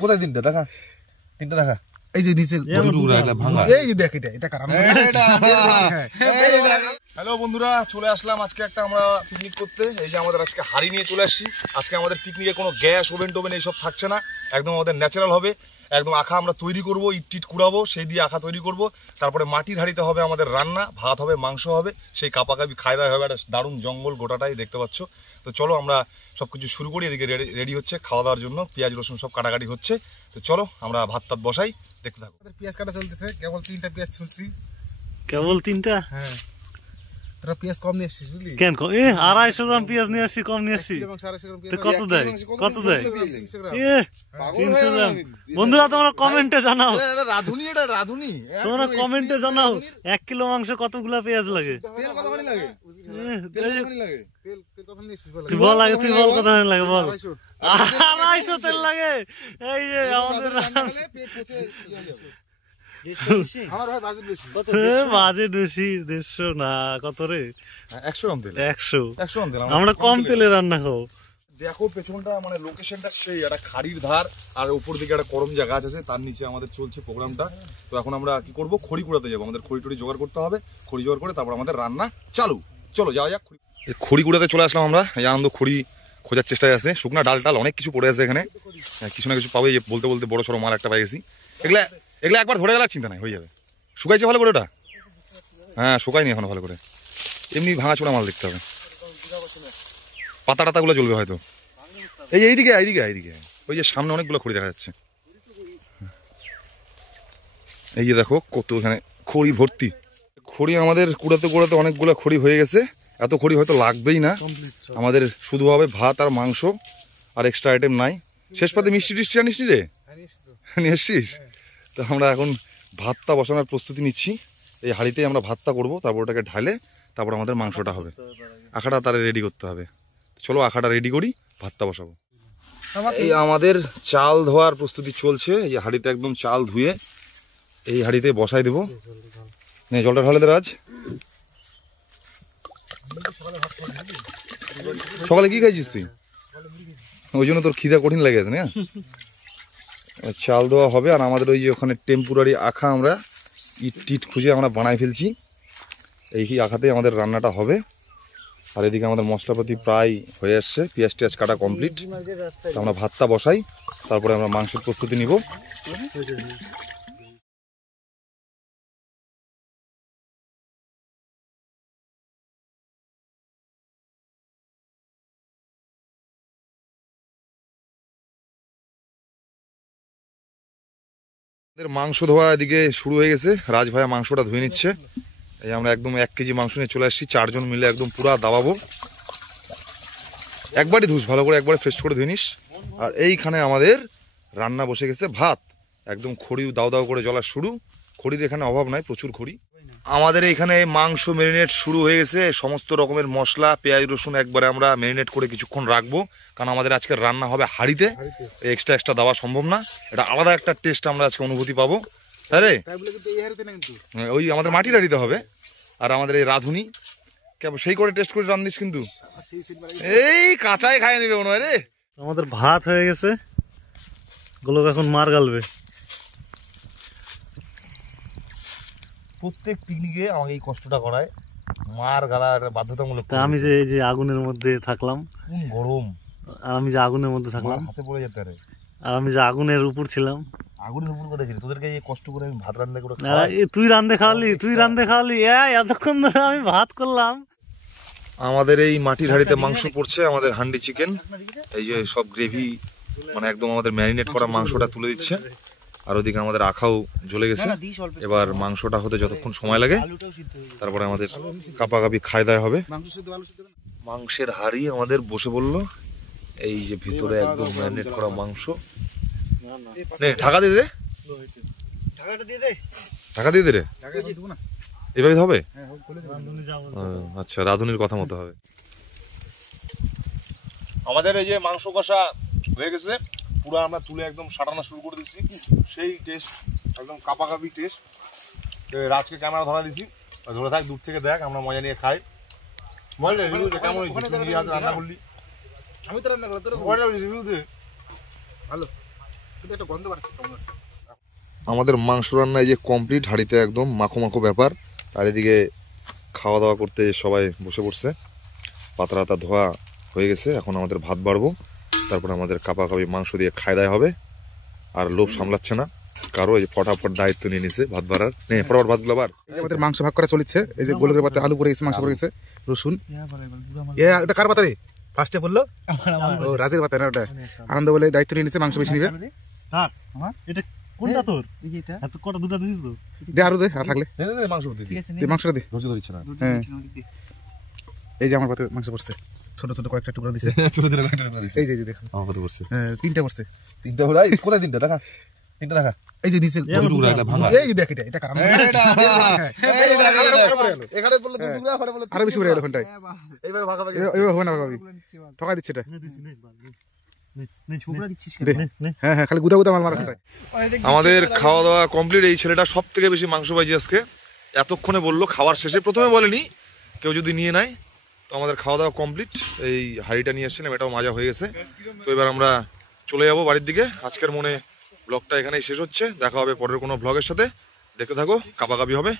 কোথায় তিনটা দেখা, তিনটা দেখা, এই যে নিচে ভাঙা, এই যে দেখ এটা কারণ। হ্যালো বন্ধুরা, চলে আসলাম আজকে একটা আমরা পিকনিক করতে। এই যে আমাদের আজকে হাড়ি নিয়ে চলে আসছি। আজকে আমাদের পিকনিকে কোনো গ্যাস ওভেন টোভেন এইসব থাকছে না, একদম আমাদের ন্যাচারাল হবে। একদম আখা আমরা তৈরি করবো, ইট টিট কুড়াবো, সেই দিয়ে আখা তৈরি করবো। তারপরে মাটির হাঁড়িতে হবে আমাদের রান্না, ভাত হবে, মাংস হবে, সেই কাপাকাপি খাই দাওয়া হবে। একটা দারুণ জঙ্গল গোটাটাই দেখতে পাচ্ছ। তো চলো আমরা সব কিছু শুরু করি। এদিকে রেডি হচ্ছে খাওয়া দাওয়ার জন্য, পেঁয়াজ রসুন সব কাটাকাটি হচ্ছে। তো চলো আমরা ভাত টাত বসাই, দেখতে থাকো। পেঁয়াজ কাটা চলতেছে, কেবল 3টা পেঁয়াজ ছুলছি। কেবল 3টা? হ্যাঁ, তোরা পেঁয়াজ কম নিয়ে আসছিস বুঝলি? কেন 250 গ্রাম পেঁয়াজ নিয়ে আসছি, কম নিয়ে আসছি। কত দেয়, কত দেয়? 300 গ্রাম। বন্ধুরা তোমরা কমেন্টে জানাও, রাধুনি, এটা রাধুনি, তোমরা কমেন্টে জানাও 1 কিলো মাংস কতগুলা পেঁয়াজ লাগে। তুই বল আগে, তুই বল কত লাগে, বল। 250 তেল লাগে। এই যে আমাদের বাজেট বেশি, 150 না কত রে, 100 গ্রাম তেল, 100 গ্রাম তেল। আমরা কম তেলে রান্না খাবো। দেখো পেছনটা মানে লোকেশনটা সেই একটা খাড়ির ধার, আর উপর দিকে একটা করমজা গাছ আছে, তার নিচে আমাদের চলছে প্রোগ্রামটা। তো এখন আমরা কি করব, খড়ি কুড়াতে যাবো। আমাদের খড়ি টড়ি জোগাড় করতে হবে, খড়ি জোগাড় করে তারপর আমাদের রান্না চালু। চলো যাওয়া যাক। খড়ি কুড়াতে চলে আসলাম আমরা। এই আনন্দ খড়ি খোঁজার চেষ্টায় আছে। শুকনা ডাল টাল অনেক কিছু পড়ে আছে এখানে, কিছু না কিছু পাবে। বলতে বলতে বড় সড়ো মাল একটা পাই গেছি। এগুলা একবার ধরে গেলে চিন্তা নাই, হয়ে যাবে। শুকাইছে ভালো করে ওটা? হ্যাঁ, শুকায়নি এখনো ভালো করে, এমনি ভাঙাচোড়া মাল দেখতে হবে। পাতা টাতাগুলো জ্বলবে হয়তো। এইদিকে এইদিকে এইদিকে ওই যে সামনে অনেকগুলো খড়ি দেখা যাচ্ছে। এই যে দেখো কত এখানে খড়ি ভর্তি। খড়ি আমাদের কুড়াতে কুড়াতে অনেকগুলো খড়ি হয়ে গেছে। এত খড়ি হয়তো লাগবেই না আমাদের, শুধু হবে ভাত আর মাংস, আর এক্সট্রা আইটেম নাই। শেষ পাতে মিষ্টি টিষ্টি আনিস রে, নিয়ে এসছিস? তো আমরা এখন ভাতটা বসানোর প্রস্তুতি নিচ্ছি। এই হাঁড়িতেই আমরা ভাতটা করবো, তারপর ওটাকে ঢালে তারপর আমাদের মাংসটা হবে। আখাটা তারা রেডি করতে হবে। চলো আখাটা রেডি করি, ভাতটা বসাবো। এই আমাদের চাল ধোয়ার প্রস্তুতি চলছে। এই হাঁড়িতে একদম চাল ধুয়ে এই হাঁড়িতে বসাই দেবো। জলটা ঢালে দে রাজ। সকালে কি খাইছিস তুই? ওই জন্য তোর খিদা কঠিন লেগে গেছে না? চাল দেওয়া হবে, আর আমাদের ওই যে ওখানে টেম্পোরারি আখা আমরা ইট টিট খুঁজে আমরা বানাই ফেলছি। এই আখাতেই আমাদের রান্নাটা হবে। আর এদিকে আমাদের মশলাপাতি প্রায় হয়ে আসছে, পেঁয়াজ টিয়াজ কাটা কমপ্লিট। তো আমরা ভাতটা বসাই, তারপরে আমরা মাংসের প্রস্তুতি নিব। মাংস ধোয়া এদিকে শুরু হয়ে গেছে। রাজ ভাইয়া মাংসটা ধুয়ে নিচ্ছে। এই আমরা একদম 1 কেজি মাংস নিয়ে চলে আসছি, 4 জন মিলে একদম পুরা দাবাবো। একবারই ধুস ভালো করে, একবারে ফ্রেশ করে ধুয়ে নিস। আর এইখানে আমাদের রান্না বসে গেছে, ভাত একদম খড়ি দাও দাও করে জ্বলা শুরু। খড়ির এখানে অভাব নাই, প্রচুর খড়ি। আমাদের এখানে মাংস ম্যারিনেট শুরু হয়ে গেছে। সমস্ত রকমের মশলা পেঁয়াজ রসুন একবারে আমরা ম্যারিনেট করে কিছুক্ষণ রাখবো, কারণ আমাদের আজকে রান্না হবে হাঁড়িতে। এক্সট্রা দেওয়া সম্ভব না, এটা আলাদা একটা টেস্ট আমরা আজকে অনুভূতি পাবো। তাই রে, ওই আমাদের মাটির হাঁড়িতে হবে। আর আমাদের এই রাঁধুনি কেবল সেই করে টেস্ট করে রান্ধিস, কিন্তু এই কাঁচাই খায় নিবে মনে হয় রে। আমাদের ভাত হয়ে গেছে, গোলক এখন মার গালবে। প্রত্যেক পিকনিকে আমাকে এই কষ্টটা করায়, মার গালা বাধ্যতামূলক। আমি যে এই যে আগুনের মধ্যে থাকলাম, গরম, আর আমি যে আগুনের মধ্যে থাকলাম, হাতে পড়ে যেতে রে। আর আমি যে আগুনের উপর ছিলাম। আগুনের উপর কথা ছিল, তোদেরকে এই কষ্ট করে আমি ভাত রান্না করে তুই রান্ধে খাওয়ালি, তুই রান্ধে খাওয়ালি, এতক্ষণ ধরে আমি ভাত করলাম। আমাদের এই মাটির হাঁড়িতে মাংস পড়ছে, আমাদের হান্ডি চিকেন। এই যে সব গ্রেভি মানে একদম আমাদের ম্যারিনেট করা মাংসটা তুলে দিচ্ছে। আর ওদিকে আমাদের আখাও জ্বলে গেছে। এবার মাংসটা হতে যতক্ষণ সময় লাগে, তারপরে আমাদের কাপাকাপি খাই দাওয়া হবে। মাংসের হাঁড়ি আমাদের বসে বললো। এই যে ভিতরে একদম ম্যারিনেট করা মাংস। ঢাকা দিয়ে দে, ঢাকা দিয়ে দে রে, এভাবে হবে। আচ্ছা, রাঁধুনির কথা মতো হবে। আমাদের এই যে মাংস কষা হয়ে গেছে, পুরো আমরা তুলে একদম সাটানো শুরু করে দিচ্ছি। সেই টেস্ট, একদম কাপাকাপি টেস্ট। রাজকে ক্যামেরা ধরা দিছি, ধরে থাক, দূর থেকে দেখ, আমরা মজা নিয়ে খাই। কেমন রান্না করলি? আমি তো রান্না করলাম, রিভিউ দে। ভালো, কিন্তু একটা গন্ধ বাড়ছে তোমার। আমাদের মাংস রান্না এই যে কমপ্লিট, হাঁড়িতে একদম মাখো মাখো ব্যাপার। আর এদিকে খাওয়া দাওয়া করতে সবাই বসে পড়ছে, পাতা রাতা ধোয়া হয়ে গেছে। এখন আমাদের ভাত বাড়বো, তারপর আমাদের কাপা কাপি মাংস দিয়ে খাই দায় হবে। আর লোভ সামলাচ্ছে না কারো, এই যে ফটাফট দায়িত্ব নিয়ে নিছে ভাত বাড়ার। নে ফটাফট ভাতগুলো আবার। এই যে আমাদের মাংস ভাগ করা চলছে, এই যে গোলকের পাতে আলু পড়ে গেছে, মাংস পড়ে গেছে, রসুন। এটা কার পাতা রে? ফার্স্টে বললো ও রাজের পাতা না, ওটা আনন্দ বলে দায়িত্ব নিয়ে নিছে, মাংস বেশি নিবে। এটা কোনটা তোর? এত কটা দুটো দিছিস তো? দে আরো দে, আর থাকলে মাংস দে, মাংসটা দে। ধৈর্য ধরছে না। হ্যাঁ এই যে আমার পাতে মাংস পড়ছে, ছোট ছোট কয়েকটা টুকরা দিছে। ছোট ছোট একটা দিছে। এই যে দেখো আমার পাতে পড়ছে হ্যাঁ, তিনটা পড়ছে। তিনটা হলো। এই কোথায় তিনটা দেখা? তিনটা দেখা। এই যে নিচে এমন টুকরা একটা ভাঙা। এই যে দেখ, এটা কারণ এখানে বললে দুই টুকরা, ওখানে বললে আরো বেশি পড়ে গেল ফোনটায়। এইভাবে ভাগাভাগি। এইভাবে হবে না ভাবি, ঠকা দিচ্ছে এটা। দে। হ্যাঁ হ্যাঁ, খালি গুদা গুদা মাল মারা ফোনটায়। আমাদের খাওয়া দাওয়া কমপ্লিট। এই ছেলেটা সব থেকে বেশি মাংস পাইছি আজকে, এতক্ষণে বললো খাওয়ার শেষে, প্রথমে বলেনি কেউ যদি নিয়ে নেয়। তো আমাদের খাওয়া দাওয়া কমপ্লিট, এই হাঁড়িটা নিয়ে এসেছিলাম, এটাও মাজা হয়ে গেছে। তো এবার আমরা চলে যাবো বাড়ির দিকে। আজকের মনে ব্লগটা এখানেই শেষ হচ্ছে, দেখা হবে পরের কোনো ব্লগের সাথে। দেখতে থাকো, কাপাকাপি হবে।